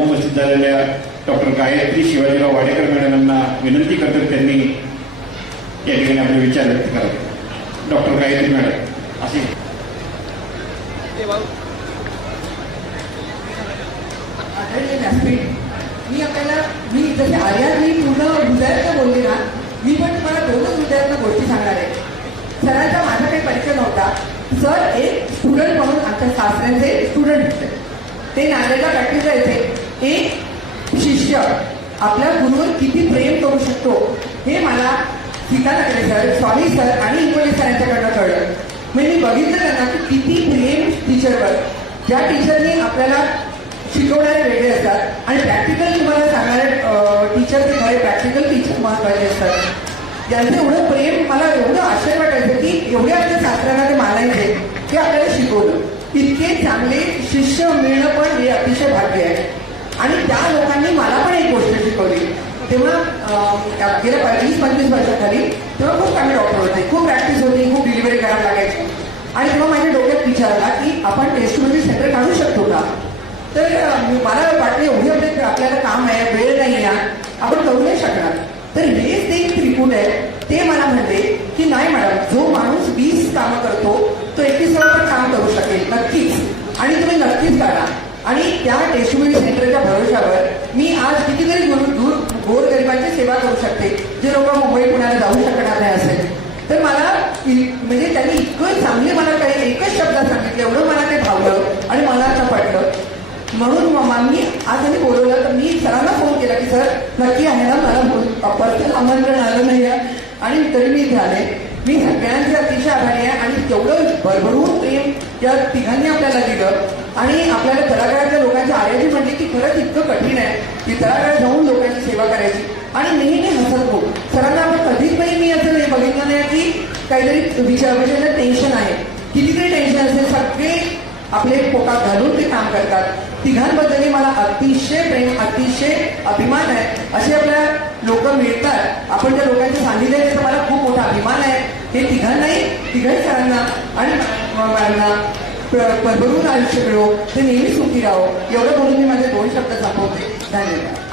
उपस्थित झालेल्या डॉक्टर गायत्री शिवाजीराव वाडेकर मॅडमांना विनंती करतो त्यांनी या ठिकाणी आपले विचार व्यक्त करावे. डॉक्टर गायत्री मॅडम असे. मी आपल्याला मी जसे आर्यात मी पूर्ण हृदयातनं बोलले ना मी पण तुम्हाला दोनच हृदयातनं गोष्टी सांगणार आहे. सरांचा माझा काही परिचय नव्हता. सर एक स्टुडंट म्हणून आमच्या सासऱ्यांचे स्टुडंट होते. ते नांदेडला प्रॅक्टिस जायचे एक शिष्य आपल्या गुरुवर किती प्रेम करू शकतो हे मला सीता सर स्वामी सर आणि इंगोले सर यांच्याकडनं कळलं. म्हणजे मी बघितलं त्यांना की किती प्रेम टीचरवर ज्या टीचरने आपल्याला शिकवणारे वेगळे असतात आणि प्रॅक्टिकल तुम्हाला सांगणारे टीचर ते खरे प्रॅक्टिकल टीचर महत्त्वाचे असतात. त्यांचं एवढं प्रेम मला एवढं आश्चर्य वाटायचं की एवढ्या आपल्या शास्त्रांना ते इतके चांगले शिष्य मिळणं पण हे अतिशय भाग्य आहे. आणि त्या लोकांनी मला पण एक गोष्ट शिकवली. तेव्हा गेल्या वीस पंचवीस वर्षाखाली तेव्हा खूप चांगले डॉक्टर होते. खूप प्रॅक्टिस होती खूप डिलिव्हरी करायला लागायची. आणि तेव्हा माझ्या डोक्यात विचारला की आपण टेस्ट सेंटर काढू शकतो का? तर मला वाटले एवढे एवढे आपल्याला काम आहे वेळ नाही ना आपण करू नाही शकणार. तर हेच ते त्रिकूट आहे. ते मला म्हणले की नाही मॅडम जो माणूस वीस कामं करतो तो एकवीसावर पण काम करू शकेल नक्कीच. आणि तुम्ही नक्कीच करा. आणि त्या टेस्टमेंट सेंटरच्या भरोशावर मी आज कितीतरी दूर दूर गोरगरिबांची सेवा करू शकते जे लोक मुंबई पुण्याला जाऊ शकणार नाही असेल. तर मला म्हणजे त्यांनी इतकं चांगले मला काही एकच शब्दात सांगितले एवढं मला ते भावलं आणि मला असं पटलं म्हणून मग मी आज आम्ही बोलवलं तर मी सरांना फोन केला की सर नक्की आहे ना मला पर्सनल आमंत्रण आलं नाही आहे. आणि तरी मी झाले. मी सगळ्यांचे अतिशय आभारी आहे आणि तेवढं भरभरून प्रेम या तिघांनी आपल्याला दिलं. आणि आपल्याला तळागाळातल्या लोकांची आर्याची म्हणली की खरंच इतकं कठीण आहे की तळागाळ जाऊन लोकांची सेवा करायची. आणि नेहमी हसत हो सरांना आपण कधीच नाही मी असं नाही बघितलं नाही की काहीतरी विचार म्हणजे टेन्शन आहे कितीतरी टेन्शन असेल सगळे आपले पोटात घालून ते काम करतात. तिघांबद्दलही मला अतिशय प्रेम अतिशय अभिमान आहे. असे आपल्या लोक मिळतात. आपण त्या लोकांचे सांगितले त्याचा मला खूप मोठा अभिमान आहे. हे तिघांनाही तिघही सरांना आणि मॅडमना भरून आयुष्य मिळो ते नेहमी सुखी राहो. एवढं म्हणून मी माझे दोन शब्द दाखवते धन्यवाद.